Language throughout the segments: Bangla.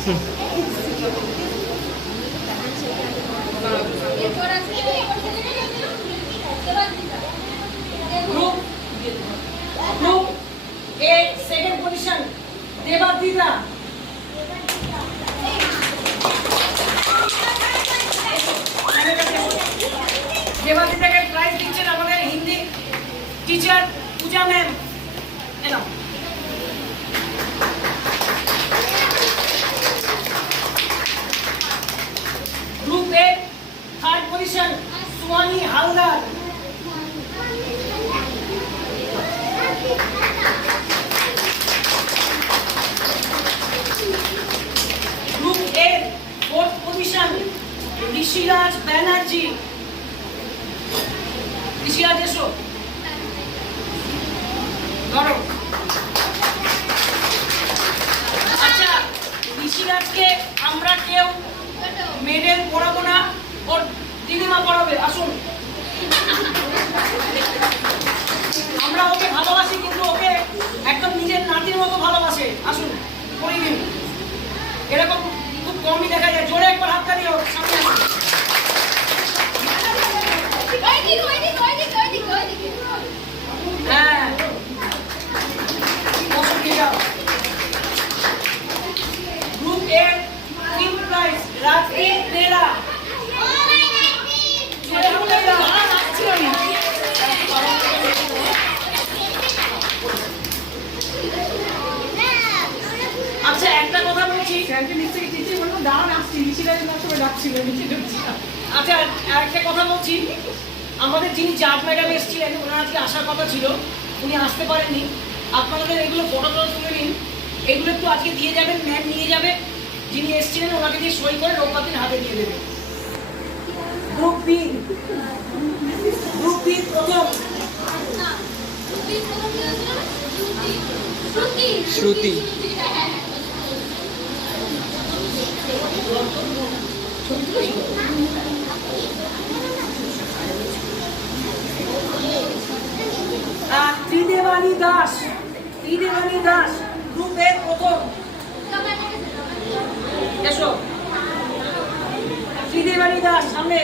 Group A second position Debadita. দেবাদিতাকে প্রাইজ দিচ্ছেন আমাদের Hindi teacher Puja ma'am. Group A third position Suhani Haldar. Group A fourth position Rishiraj Banerjee. Rishiraj এসো ধরো। আচ্ছা, ঋষিরাজকে আমরা কেউ মেডেল পড়াবো না, ওর দিদিমা পড়াবে। আসুন, আমরা ওকে ভালোবাসি, কিন্তু ওকে একদম নিজের নাতির মতো ভালোবাসে। আসুন পড়িয়ে দিন। এরকম খুব কমই দেখা যায়। জোরে একবার হাতটা দিও। সামনে আসুন। হ্যাঁ, গ্রুপ এ টিম প্রাইজ রাজদীপ বেরা। আচ্ছা, একটা কথা বলছি। আচ্ছা, একটা কথা বলছি। আমাদের যিনি জাজ ম্যাডাম এসেছিলেন, ওনার আজকে আসার কথা ছিল, উনি আসতে পারেননি। আপনাদের এগুলো ফটো তুলে নিন, এগুলো একটু আজকে দিয়ে যাবেন। ম্যাম নিয়ে যাবে, যিনি এসেছিলেন ওনাকে দিয়ে সই করে রোববার দিন হাতে দিয়ে দেবে। গ্রুপ বি প্রথম শ্রুতি। ত্রিদেবানী দাস গ্রুপ এ প্রথম। এসো ত্রিদেবানী দাস, সামনে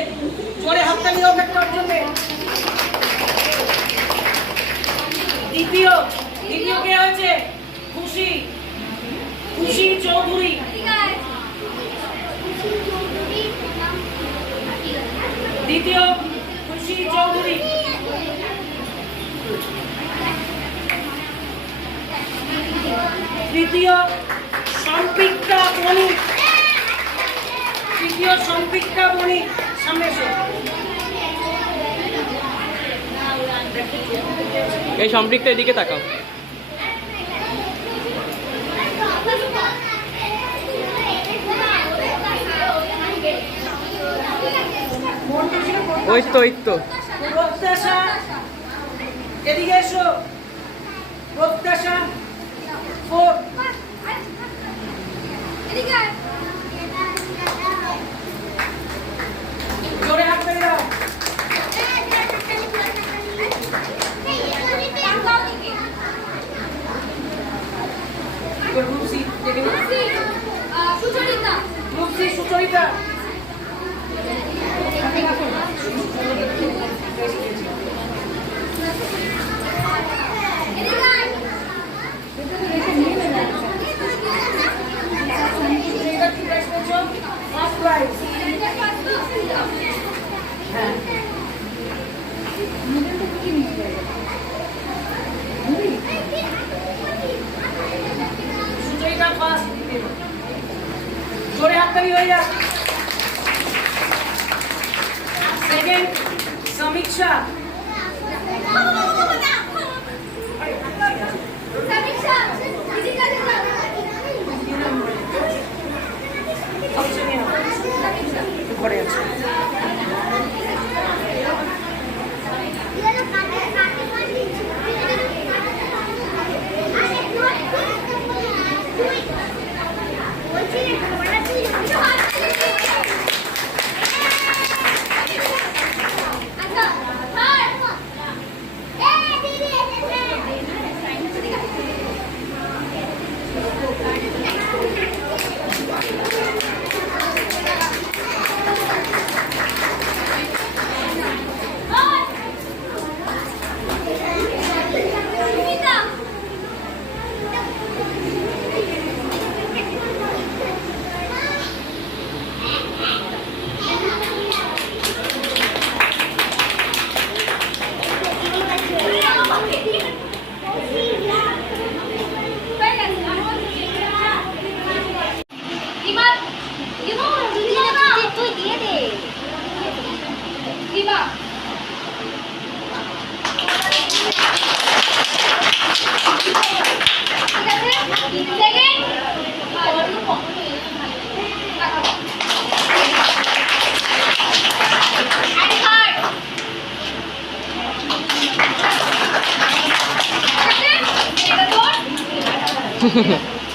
জোরে হাততালি দাও একটার জন্য। দ্বিতীয় কে হয়েছে? খুশি চৌধুরী। দ্বিতীয় খুশি চৌধুরী। তৃতীয় সম্পৃক্তা বণিক। সামনে এসো। এই সম্পৃক্ত এদিকে তাকাও। ওই তো প্রত্যাশা, এদিকে এসো। প্রত্যাশা ফোর। জোরে হাত মেরে দাও। সুচরিতা। সুচরিতা ফার্স্ট। জোরে হাততালি হয়ে যাক। সেকেন্ড সমীক্ষা। ঘরে আছে। তুই দিয়ে দে দিবা ঠিক আছে সেকেন্ড and third